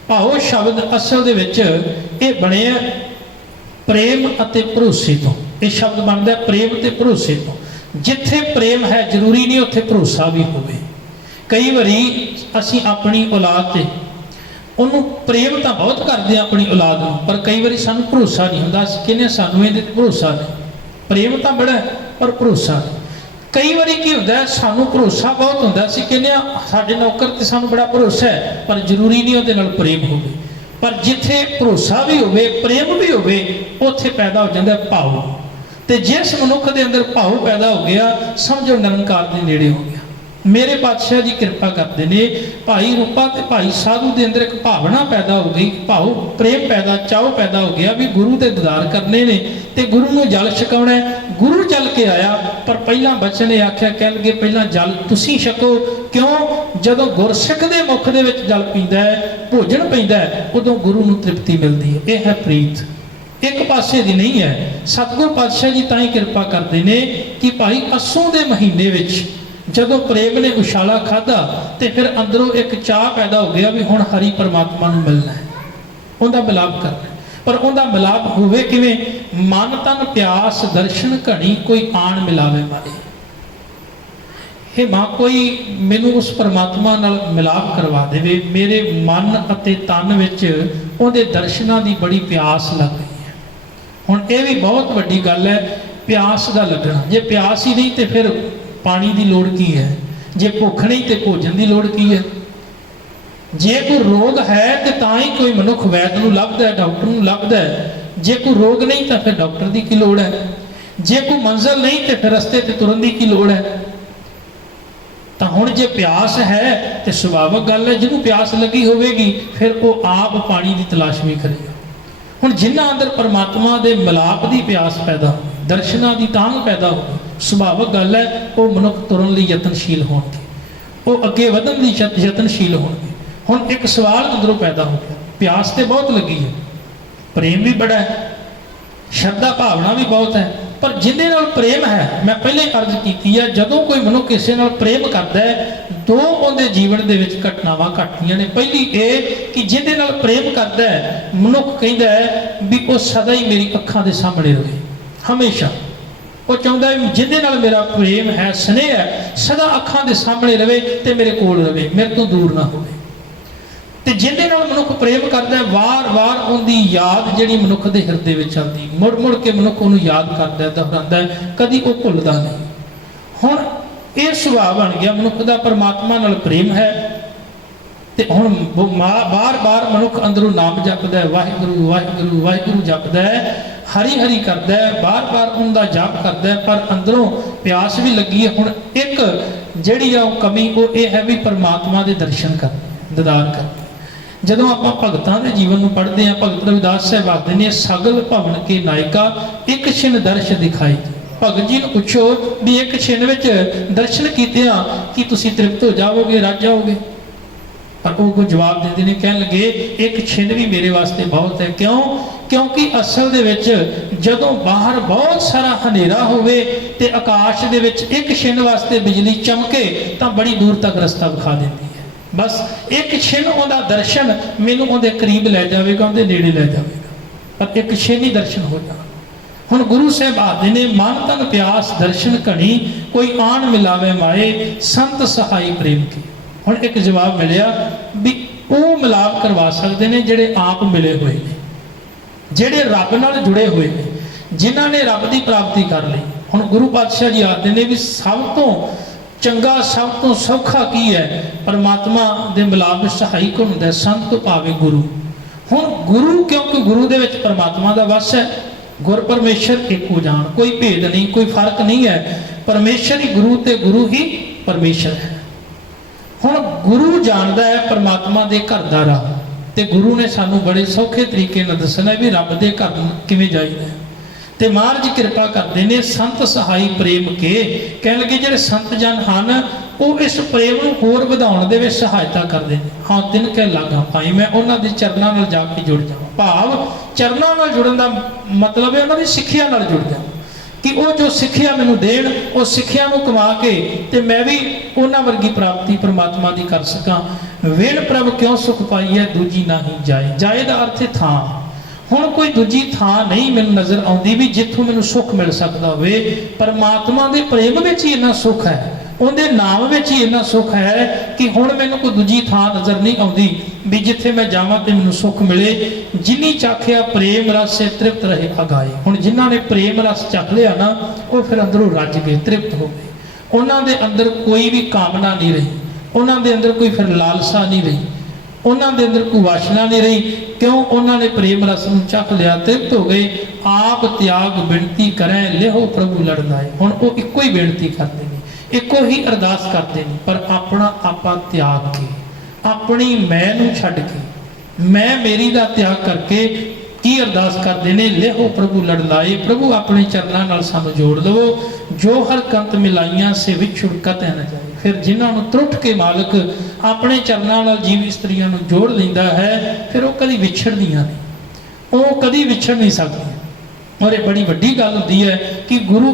ਭਾਵ ਸ਼ਬਦ ਅਸਲ ਦੇ ਵਿੱਚ ਇਹ ਬਣਿਆ ਪ੍ਰੇਮ ਅਤੇ ਭਰੋਸੇ ਤੋਂ। ਇਹ ਸ਼ਬਦ ਬਣਦਾ ਪ੍ਰੇਮ ਤੇ ਭਰੋਸੇ ਤੋਂ। ਜਿੱਥੇ ਪ੍ਰੇਮ ਹੈ ਜ਼ਰੂਰੀ ਨਹੀਂ ਉੱਥੇ ਭਰੋਸਾ ਵੀ ਹੋਵੇ। ਕਈ ਵਾਰੀ ਅਸੀਂ ਆਪਣੀ ਔਲਾਦ ਤੇ ਉਹਨੂੰ ਪ੍ਰੇਮ ਤਾਂ ਬਹੁਤ ਕਰਦੇ ਆ ਆਪਣੀ ਔਲਾਦ ਨੂੰ, ਪਰ ਕਈ ਵਾਰੀ ਸਾਨੂੰ ਭਰੋਸਾ ਨਹੀਂ ਹੁੰਦਾ। ਅਸੀਂ ਕਹਿੰਦੇ ਸਾਨੂੰ ਇਹਦੇ ਤੇ ਭਰੋਸਾ ਨਹੀਂ। ਪ੍ਰੇਮ ਤਾਂ ਬੜਾ ਪਰ ਭਰੋਸਾ ਨਹੀਂ। ਕਈ ਵਾਰੀ ਕੀ ਹੁੰਦਾ ਸਾਨੂੰ ਭਰੋਸਾ ਬਹੁਤ ਹੁੰਦਾ, ਅਸੀਂ ਕਹਿੰਦੇ ਆ ਸਾਡੇ ਨੌਕਰ ਤੇ ਸਾਨੂੰ ਬੜਾ ਭਰੋਸਾ ਹੈ, ਪਰ ਜ਼ਰੂਰੀ ਨਹੀਂ ਉਹਦੇ ਨਾਲ ਪ੍ਰੇਮ ਹੋਵੇ। ਪਰ ਜਿੱਥੇ ਭਰੋਸਾ ਵੀ ਹੋਵੇ ਪ੍ਰੇਮ ਵੀ ਹੋਵੇ ਉੱਥੇ ਪੈਦਾ ਹੋ ਜਾਂਦਾ ਭਾਵ। ਤੇ ਜਿਸ ਮਨੁੱਖ ਦੇ ਅੰਦਰ ਭਾਵ ਪੈਦਾ ਹੋ ਗਿਆ ਸਮਝੋ ਨਿਰੰਕਾਰ ਦੇ ਨੇੜੇ ਹੋ ਗਿਆ। ਮੇਰੇ ਪਾਤਸ਼ਾਹ ਜੀ ਕਿਰਪਾ ਕਰਦੇ ਨੇ। ਭਾਈ ਰੂਪਾ ਤੇ ਭਾਈ ਸਾਧੂ ਦੇ ਅੰਦਰ ਇੱਕ ਭਾਵਨਾ ਪੈਦਾ ਹੋ ਗਈ, ਭਾਵ ਪ੍ਰੇਮ ਪੈਦਾ, ਚਾਉ ਪੈਦਾ ਹੋ ਗਿਆ ਵੀ ਗੁਰੂ ਦੇ ਦੀਦਾਰ ਕਰਨੇ ਨੇ ਤੇ ਗੁਰੂ ਨੂੰ ਜਲ ਛਕਾਉਣਾ। ਗੁਰੂ ਚੱਲ ਕੇ ਆਇਆ ਪਰ ਪਹਿਲਾਂ ਬਚਨ ਨੇ ਆਖਿਆ, ਕਹਿ ਲਗੇ ਪਹਿਲਾਂ ਜਲ ਤੁਸੀਂ ਛਕੋ। ਕਿਉਂ? ਜਦੋਂ ਗੁਰਸਿੱਖ ਦੇ ਮੁਖ ਦੇ ਵਿੱਚ ਜਲ ਪੀਂਦਾ ਹੈ, ਭੋਜਨ ਪੈਂਦਾ ਹੈ, ਉਦੋਂ ਗੁਰੂ ਨੂੰ ਤ੍ਰਿਪਤੀ ਮਿਲਦੀ ਹੈ। ਇਹ ਹੈ ਪ੍ਰੀਤ, ਇੱਕ ਪਾਸੇ ਦੀ ਨਹੀਂ ਹੈ। ਸਤਿਗੁਰ ਪਾਤਸ਼ਾਹ ਜੀ ਤਾਂ ਹੀ ਕਿਰਪਾ ਕਰਦੇ ਨੇ ਕਿ ਭਾਈ ਅੱਸੂ ਦੇ ਮਹੀਨੇ ਵਿੱਚ ਜਦੋਂ ਪ੍ਰੇਮ ਨੇ ਉਛਾਲਾ ਖਾਧਾ ਤੇ ਫਿਰ ਅੰਦਰੋਂ ਇੱਕ ਚਾਹ ਪੈਦਾ ਹੋ ਗਿਆ ਵੀ ਹੁਣ ਹਰੀ ਪਰਮਾਤਮਾ ਨੂੰ ਮਿਲਣਾ ਹੈ, ਉਹਦਾ ਮਿਲਾਪ ਕਰਨਾ। ਪਰ ਉਹਦਾ ਮਿਲਾਪ ਹੋਵੇ ਕਿਵੇਂ? ਮਨ ਤਨ ਪਿਆਸ ਦਰਸ਼ਨ ਘਣੀ ਕੋਈ ਆਣ ਮਿਲਾਵੇ ਮਾਰੇ। हे माँ कोई मैनू उस परमात्मा नाल मिलाप करवा देवे, मेरे मन अते तन विच उहदे दर्शनां दी बड़ी प्यास लग गई है। हुण ये भी बहुत वड्डी गल है, प्यास दा लगना। जे प्यास ही नहीं तो फिर पानी की लोड़ की है, जे भुख नहीं तो भोजन की लोड़ की है। जे कोई रोग है तो तां ही कोई मनुख वैद नूं लभदा है, डॉक्टर नूं लभदा है। जे कोई रोग नहीं तो फिर डॉक्टर की की लोड़ है। जे कोई मंजिल नहीं तो फिर रस्ते ते तुरन की की लोड़ है। तो हुण जे प्यास है तो सुभाविक गल है, जिन्होंने प्यास लगी होगी फिर वो आप पानी की तलाश भी करेगा। हुण जिन्हां अंदर परमात्मा दे मिलाप की प्यास पैदा हो, दर्शनां की तांग पैदा हो, सुभाविक गल है वो मनुख तुरन लई यतनशील होणगे, वो अगे वधन लई यतनशील होणगे। हुण एक सवाल अंदरों पैदा हो गया, प्यास तो बहुत लगी है, प्रेम भी बड़ा है, श्रद्धा भावना भी बहुत है, पर जिन्हें नाल प्रेम है, मैं पहले अर्ज की है, जदों कोई मनुख किसी नाल प्रेम करता है दो उनके जीवन के विच घटनावां घटदियां ने। पहली ये कि जिन्हें नाल प्रेम करता है मनुख कहता है भी वो सदा ही मेरी अखां दे सामने रहे, हमेशा वो चाहता है जिन्हें नाल मेरा प्रेम है, स्नेह है, सदा अखां दे सामने रहे तो मेरे कोल रहे, मेरे तो दूर ना होवे। तो जिन्हें नाल मनुख प्रेम करता है वार वार उनकी याद जिहड़ी मनुख के हिरदे में चलती, मुड़ मुड़ के मनुख उन्होंने याद करता है, दोहराता है, कभी वो भुलता नहीं। हुण ये सुभाव बन गया मनुख का, परमात्मा नाल प्रेम है तो हुण बार बार मनुख अंदरों नाम जपदा है, वाहिगुरू वाहिगुरू वाहिगुरू जपदा है, हरी हरी करता है, बार बार उनका जाप करता है, पर अंदरों प्यास भी लगी है। हुण एक जिहड़ी कमी वो ये है भी परमात्मा के दर्शन करने, दीदार करने। जदों आपां भगतां दे जीवन नूं पढ़दे हां, भगत रविदास साहब आखदे ने सगल भवन के नायका एक छिन दर्श दिखाई। भगत जी नूं पुछो भी एक छिन विच दर्शन कीतिआं कि तुसीं तृप्त हो जाओगे, रज जाओगे, पर वो कोई जवाब देंदे ने, कहण लगे एक छिन भी मेरे वास्ते बहुत है। क्यों? क्योंकि असल दे विच जदों बाहर बहुत सारा हनेरा होवे ते आकाश दे विच एक छिन वास्ते बिजली चमके तां बड़ी दूर तक रस्ता विखा देंदी है। बस एक छिन उहदा दर्शन मैनूं उहदे करीब लै जाएगा, उहदे नेड़े लै जाएगा, पर एक छिन ही दर्शन हो जाए। हुण गुरु साहब आखदे ने मन तन प्यास दर्शन घणी, कोई आण मिलावे माए संत सहाई प्रेम की। हुण एक जवाब मिलिया भी वो मिलाप करवा सकते हैं जिहड़े आप मिले हुए ने, जिहड़े रब नाल जुड़े हुए ने, जिन्हां ने रब की प्राप्ति कर ली। हुण गुरु पातशाह जी आखदे ने भी सब तो चंगा सब तो सौखा की है, परमात्मा दे मिलाप सहाई कौन हुंदा है? संत भावे गुरु। हुण गुरु क्योंकि गुरु दे विच परमात्मा दा वस है, गुर परमेश्वर एक हो जान, कोई भेद नहीं, कोई फर्क नहीं है, परमेश्वर ही गुरु ते गुरु ही परमेश्वर है। हुण गुरु जानदा है परमात्मा दे घर दा राह, ते गुरु ने सानू बड़े सौखे तरीके नाल दसना भी रब दे घर किवें जाईदा है। ते महाराज कृपा करते ने संत सहाई प्रेम के, कह लगे जिहड़े संत जन हैं वो इस प्रेम को होर वधाउण दे विच सहायता करते हैं। हाँ तिन कह लागा पाई, मैं उन्हां दे चरनां नाल जाके जुड़ जावां। भाव चरनां नाल जुड़न दा मतलब है उन्हां दी सिੱਖਿਆ नाल जुड़ जावां कि वो जो सिੱਖਿਆ मैनूं देण, वो सिੱਖਿਆ नूं कमा के ते मैं भी उन्हां वर्गी प्राप्ति परमात्मा दी कर सकां। वेल प्रभ क्यों सुख पाई है दूजी नाही जाए, जाए दा अर्थ है थां। हुण कोई दूजी थां नहीं मैनूं नज़र आउंदी भी जिथों मैनूं सुख मिल सकदा होवे। परमात्मा दे प्रेम विच ही इन्ना सुख है, उहदे नाम विच ही इन्ना सुख है कि हुण मैनूं कोई दूजी थां नज़र नहीं आउंदी भी जिथे मैं जावां ते मैनूं सुख मिले। जिन्नी चाखिया प्रेम रस से तृप्त रहे अगाए। हुण जिन्हां ने प्रेम रस चख लिया ना वो फिर अंदरों रज गए, तृप्त हो गए। उन्हां दे अंदर कोई भी कामना नहीं रही, उन्हां दे अंदर कोई फिर लालसा नहीं रही, उन्हां दे अंदर कोई वासना नहीं रही। क्यों? उन्होंने प्रेम रस नूं चख लिया, तृप्त हो गए। आप त्याग बिनती करें लेहो प्रभु लड़नाए। हुण वो इक्को ही बेनती करते हैं, इक्को ही अरदास करते हैं, पर अपना आपा त्याग के, अपनी मैं नूं छड्ड के, मैं मेरी दा त्याग करके की अरदास करते हैं, लेहो प्रभु लड़लाए। प्रभु अपने चरणों नाल सानूं जोड़ लवो, जो हर कंत मिलाइयां से विछुड़ कतै न जाए। फिर जिन्होंने त्रुट के मालिक अपने चरणों नाल जीव स्त्रियों नूं जोड़ लैंदा है, फिर वो कभी विछड़दियां नहीं, वो कभी विछड़ नहीं सकती। और ये बड़ी वड्डी गल हुंदी है कि गुरु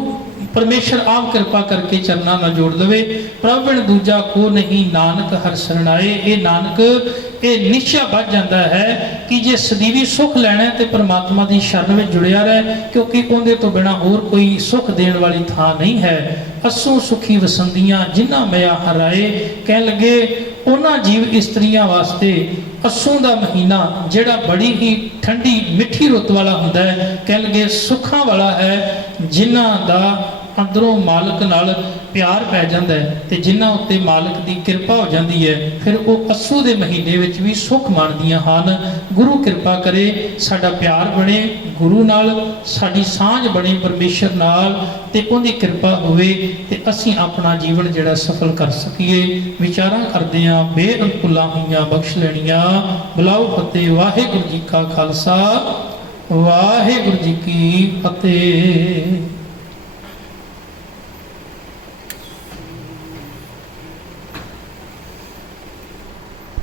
परमेश्वर आप कृपा करके चरणों नाल जोड़ लवे। प्रभ बिन दूजा को नहीं नानक हर शरणाए। ये नानक ਇਹ ਨਿਸ਼ਚਾ ਵੱਜ ਜਾਂਦਾ ਹੈ ਕਿ ਜੇ ਸਦੀਵੀ ਸੁਖ ਲੈਣਾ ਹੈ ਤੇ ਪਰਮਾਤਮਾ ਦੀ ਸ਼ਰਨ ਵਿੱਚ ਜੁੜਿਆ ਰਹਿ, ਕਿਉਂਕਿ ਉਹਦੇ ਤੋਂ ਬਿਨਾ ਹੋਰ ਕੋਈ ਸੁਖ ਦੇਣ ਵਾਲੀ ਥਾਂ ਨਹੀਂ ਹੈ। ਅਸੂ ਸੁਖੀ ਵਸੰਦੀਆਂ ਜਿਨ੍ਹਾਂ ਮਿਆ ਹਰਾਏ, ਕਹਿਣ ਲੱਗੇ ਉਹਨਾਂ ਜੀਵ ਇਸਤਰੀਆਂ ਵਾਸਤੇ ਅੱਸੂ ਦਾ ਮਹੀਨਾ ਜਿਹੜਾ ਬੜੀ ਹੀ ਠੰਡੀ ਮਿੱਠੀ ਰੁੱਤ ਵਾਲਾ ਹੁੰਦਾ ਹੈ, ਕਹਿਣ ਲੱਗੇ ਸੁੱਖਾਂ ਵਾਲਾ ਹੈ, ਜਿਨ੍ਹਾਂ ਦਾ ਅੰਦਰੋਂ ਮਾਲਕ ਨਾਲ ਪਿਆਰ ਪੈ ਜਾਂਦਾ ਹੈ ਤੇ ਜਿਨ੍ਹਾਂ ਉੱਤੇ ਮਾਲਕ ਦੀ ਕਿਰਪਾ ਹੋ ਜਾਂਦੀ ਹੈ, ਫਿਰ ਉਹ ਅੱਸੂ ਦੇ ਮਹੀਨੇ ਵਿੱਚ ਵੀ ਸੁੱਖ ਮਾਣਦੀਆਂ ਹਨ। ਗੁਰੂ ਕਿਰਪਾ ਕਰੇ, ਸਾਡਾ ਪਿਆਰ ਬਣੇ ਗੁਰੂ ਨਾਲ, ਸਾਡੀ ਸਾਂਝ ਬਣੇ ਪਰਮੇਸ਼ਰ ਨਾਲ, ਤੇ ਉਹਦੀ ਕਿਰਪਾ ਹੋਵੇ ਤੇ ਅਸੀਂ ਆਪਣਾ ਜੀਵਨ ਜਿਹੜਾ ਸਫਲ ਕਰ ਸਕੀਏ। ਵਿਚਾਰਾਂ ਕਰਦੇ ਹਾਂ ਬੇਅੰਤੁਲਾ ਹੋਈਆਂ ਬਖਸ਼ ਲੈਣੀਆਂ। ਬੁਲਾਓ ਫਤਿਹ। ਵਾਹਿਗੁਰੂ ਜੀ ਕਾ ਖਾਲਸਾ, ਵਾਹਿਗੁਰੂ ਜੀ ਕੀ ਫਤਿਹ।